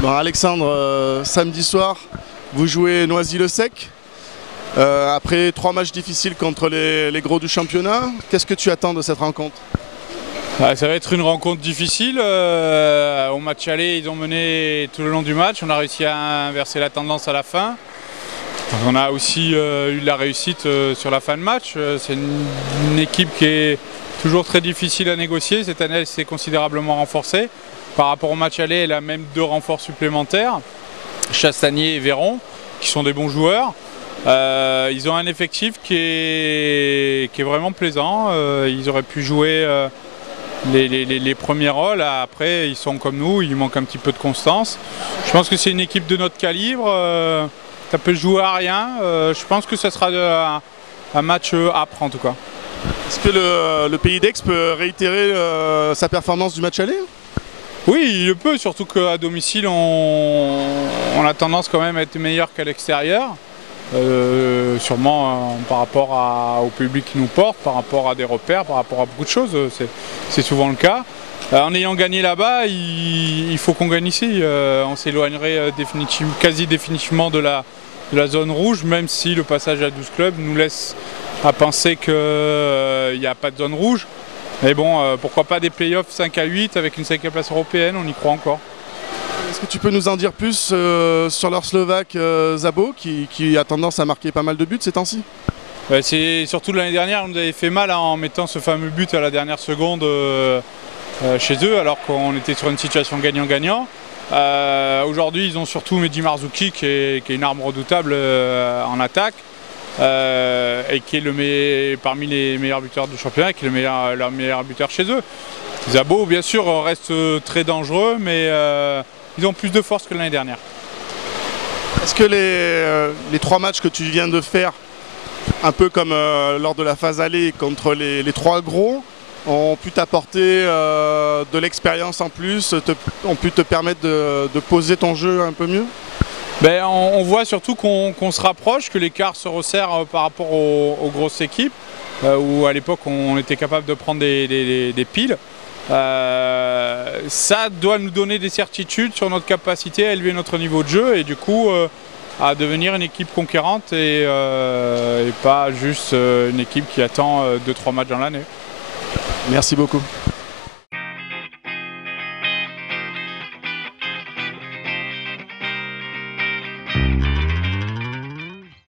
Bon, Alexandre, samedi soir, vous jouez Noisy-le-Sec. Après 3 matchs difficiles contre les gros du championnat, qu'est-ce que tu attends de cette rencontre? Ça va être une rencontre difficile. Au match aller, ils ont mené tout le long du match. On a réussi à inverser la tendance à la fin. On a aussi eu de la réussite sur la fin de match. C'est une équipe qui est toujours très difficile à négocier. Cette année, elle s'est considérablement renforcée. Par rapport au match aller, elle a même 2 renforts supplémentaires, Chastanier et Véron, qui sont des bons joueurs. Ils ont un effectif qui est vraiment plaisant. Ils auraient pu jouer les premiers rôles. Après, ils sont comme nous, il manque un petit peu de constance. Je pense que c'est une équipe de notre calibre. Ça peut jouer à rien. Je pense que ce sera un match âpre en tout cas. Est-ce que le Pays d'Aix peut réitérer sa performance du match aller? Oui, il le peut, surtout qu'à domicile, on a tendance quand même à être meilleur qu'à l'extérieur. Sûrement par rapport au public qui nous porte, par rapport à des repères, par rapport à beaucoup de choses, c'est souvent le cas. En ayant gagné là-bas, il faut qu'on gagne ici. On s'éloignerait quasi définitivement de la zone rouge, même si le passage à 12 clubs nous laisse à penser qu'il n'y a pas de zone rouge. Mais bon, pourquoi pas des playoffs 5 à 8 avec une 5e place européenne, on y croit encore. Est-ce que tu peux nous en dire plus sur leur Slovaque Zabo qui a tendance à marquer pas mal de buts ces temps-ci? C'est surtout l'année dernière, on nous avait fait mal en mettant ce fameux but à la dernière seconde chez eux, alors qu'on était sur une situation gagnant-gagnant. Aujourd'hui, ils ont surtout Mehdi Marzouki qui est une arme redoutable en attaque. Et qui est parmi les meilleurs buteurs du championnat, qui est leur meilleur buteur chez eux. Zabo, bien sûr, reste très dangereux, mais ils ont plus de force que l'année dernière. Est-ce que les 3 matchs que tu viens de faire, un peu comme lors de la phase aller contre les 3 gros, ont pu t'apporter de l'expérience en plus, ont pu te permettre de poser ton jeu un peu mieux? On voit surtout qu'on se rapproche, que l'écart se resserre par rapport aux grosses équipes, où à l'époque on était capable de prendre des piles. Ça doit nous donner des certitudes sur notre capacité à élever notre niveau de jeu et du coup à devenir une équipe conquérante et pas juste une équipe qui attend 2-3 matchs dans l'année. Merci beaucoup.